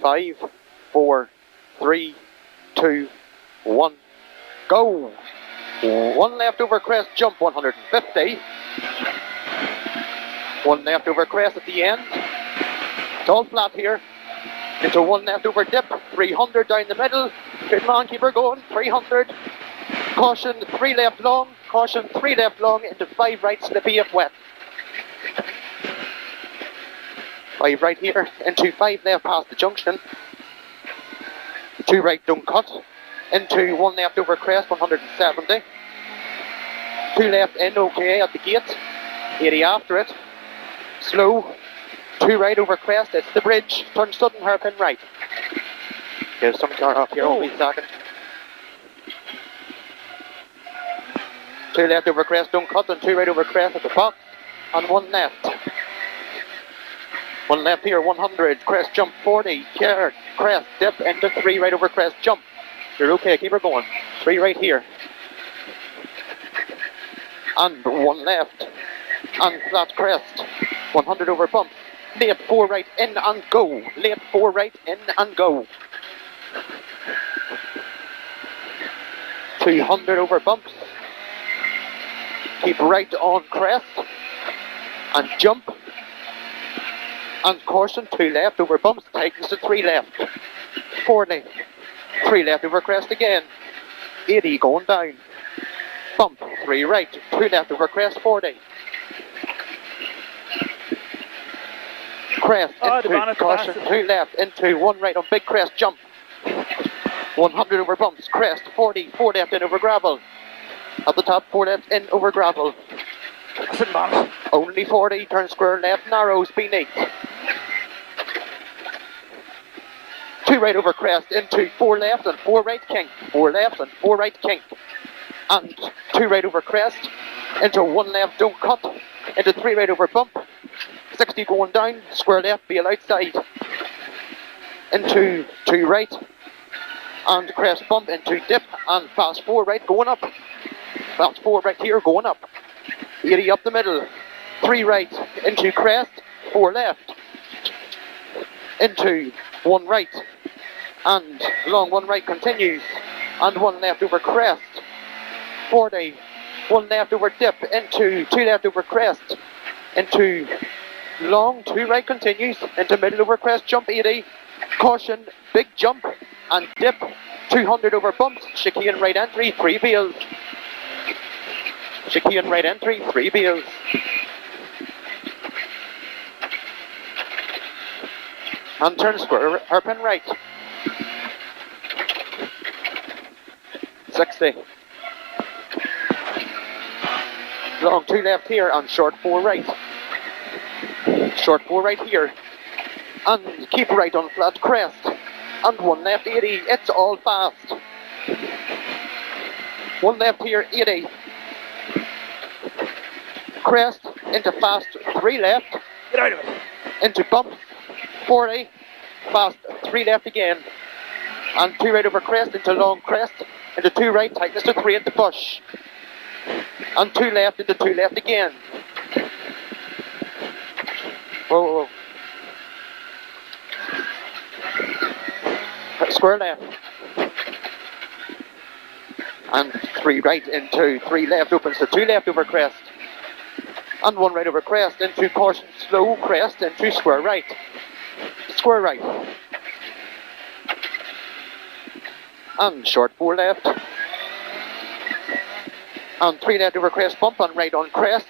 5, 4, 3, 2, 1, go. One left over crest, jump 150. One left over crest at the end. It's all flat here. Into one left over dip, 300 down the middle. Good man, keep her going, 300. Caution, 3 left long. Caution, 3 left long into 5 right, slippy if wet. 5 right here, into 5 left past the junction. 2 right, don't cut. Into 1 left over crest, 170. 2 left in, okay, at the gate. 80 after it. Slow. 2 right over crest, it's the bridge. Turn sudden hairpin right. There's some car off here, only a second. 2 left over crest, don't cut, and 2 right over crest at the box. And 1 left. 1 left here, 100, crest jump 40, care, crest, dip, into 3 right over crest, jump. You're okay, keep her going. 3 right here. And 1 left. And flat crest. 100 over bump. Late 4 right in and go. Late 4 right in and go. 200 over bumps. Keep right on crest. And jump. And caution, 2 left over bumps. Tightens to 3 left. 40. 3 left over crest again. 80 going down. Bump, 3 right. 2 left over crest, 40. Crest into caution, 2 left into 1 right on big crest, jump. 100 over bumps, crest, 40, 4 left in over gravel. At the top, 4 left in over gravel. Only 40, turn square left, narrows beneath. 2 right over crest into 4 left and 4 right kink. 4 left and 4 right kink. And 2 right over crest into 1 left, don't cut. Into 3 right over bump. 60 going down, square left, bail outside. Into 2 right. And crest bump into dip and fast 4 right going up. Fast 4 right here going up. 80 up the middle. 3 right into crest, 4 left. Into 1 right. And long 1 right continues. And 1 left over crest. 40. 1 left over dip into 2 left over crest. Into long 2 right continues. Into middle over crest, jump 80. Caution, big jump and dip. 200 over bumps. Chicane right entry, 3 bails. Chicane right entry, 3 bails. And turn square, hairpin right. 60. Long 2 left here and short 4 right. Short 4 right here. And keep right on flat crest. And 1 left 80. It's all fast. 1 left here 80. Crest into fast 3 left. Get out of it. Into bump 40. Fast 3 left again. And 2 right over crest into long crest. Into 2 right, tightness to 3 at the bush. And 2 left into 2 left again. Whoa, whoa, whoa. Square left. And 3 right into 3 left opens to 2 left over crest. And 1 right over crest into caution slow crest into square right. Square right. And short 4 left. And 3 left over crest bump and right on crest.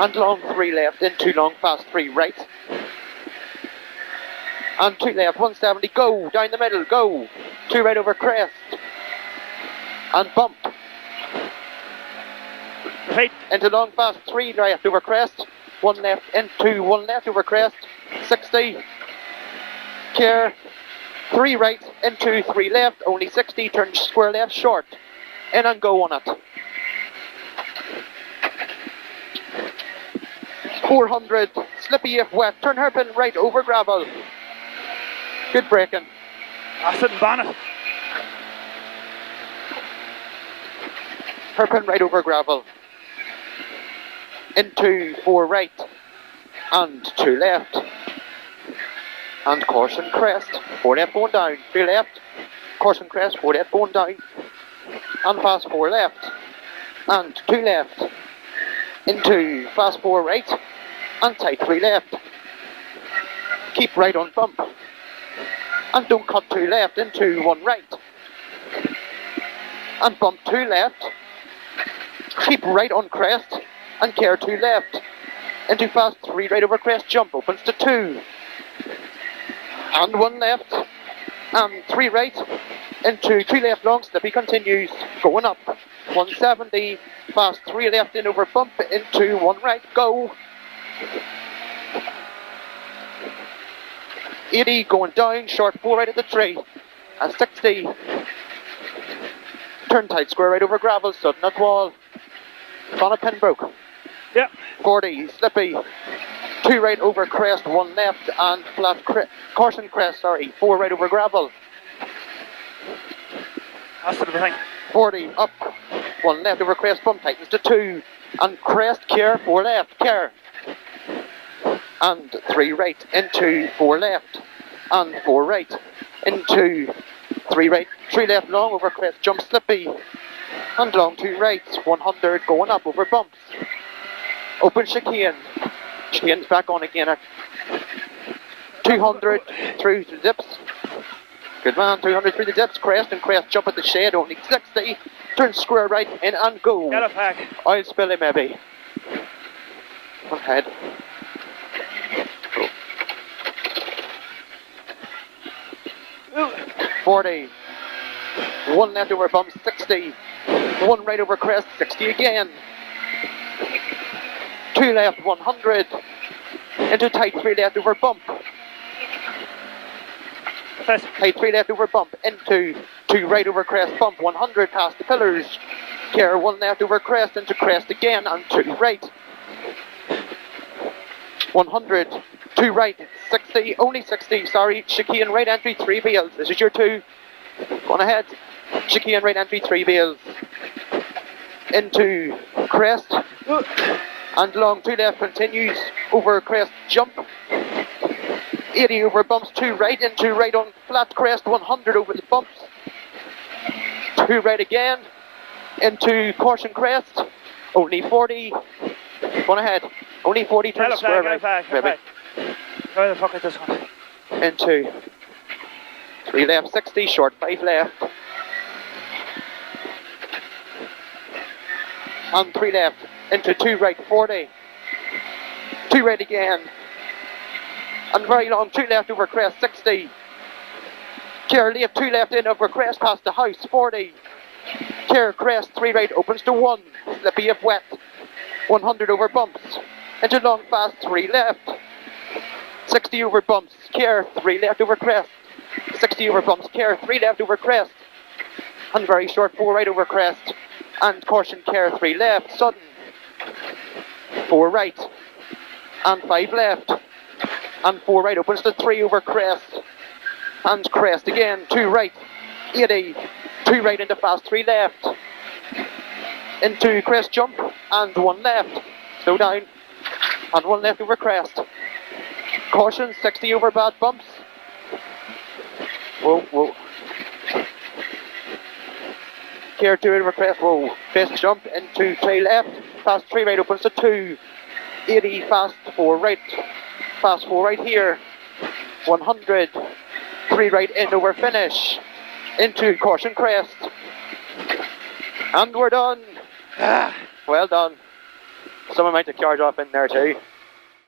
And long 3 left into long fast 3 right. And 2 left, 170, go, down the middle, go. 2 right over crest. And bump. Right. Into long fast 3 right over crest. 1 left into 1 left over crest. 60. Care. 3 right into 3 left, only 60, turn square left short. In and go on it. 400, slippy if wet, turn hairpin right over gravel. Good braking. Acid and bonnet. Hairpin right over gravel. Into 4 right and 2 left. And caution crest, 4 left going down, 3 left, caution crest, 4 left going down, and fast 4 left, and 2 left, into fast 4 right, and tight 3 left. Keep right on bump, and don't cut 2 left, into 1 right, and bump 2 left, keep right on crest, and care 2 left, into fast 3 right over crest, jump, opens to 2, and 1 left, and 3 right, into 2 left long, slippy continues, going up, 170, fast 3 left in over bump, into 1 right, go, 80, going down, short 4 right at the tree, and 60, turn tight, square right over gravel, sudden at wall, on a pin broke, Yeah. 40, slippy, 2 right over crest, 1 left, and flat caution crest, 4 right over gravel. That's the thing. 40, up, 1 left over crest, bump tightens to 2, and crest, care, 4 left, care. And 3 right, into 4 left, and 4 right, into 3 right, 3 left long over crest, jump slippy, and long 2 rights, 100 going up over bumps. Open chicane. Chicane's back on again at 200 through the dips. Good man, 200 through the dips, crest and crest, jump at the shed, only 60. Turn square right in and go. Get a pack. I'll spill it maybe. One head. Ooh. 40. 1 left over bump, 60. 1 right over crest, 60 again. 2 left, 100. Into tight 3 left over bump. Tight 3 left over bump. Into 2 right over crest bump. 100 past the pillars. Care 1 left over crest. Into crest again. And 2 right. 100. 2 right. 60. Only 60. Sorry. Chicane right entry 3 bales. This is your 2. Go on ahead. Chicane right entry 3 bales. Into crest. And long 2 left continues over crest jump. 80 over bumps, 2 right into right on flat crest, 100 over the bumps. 2 right again into caution crest. Only 40. Go on ahead. Only 40 turn square right. Where the fuck is this one? Into 3 left, 60, short 5 left. And 3 left. Into 2 right, 40. 2 right again. And very long, 2 left over crest, 60. Care left, 2 left in over crest, past the house, 40. Care crest, 3 right, opens to 1. Slippy if wet. 100 over bumps. Into long fast, 3 left. 60 over bumps. Care, 3 left over crest. 60 over bumps. Care, 3 left over crest. And very short, 4 right over crest. And caution, care, 3 left. Sudden. 4 right. And 5 left. And 4 right, opens to 3 over crest. And crest again, 2 right. 80. 2 right into fast, 3 left. Into crest jump. And 1 left. Slow down. And 1 left over crest. Caution, 60 over bad bumps. Whoa, whoa. Care 2 over crest, whoa. Fast jump into 3 left. Fast 3 right, opens to 2. 80, fast 4 right. Fast 4 right here. 100. 3 right in over finish. Into caution crest. And we're done. Well done. Someone might have charged off in there too.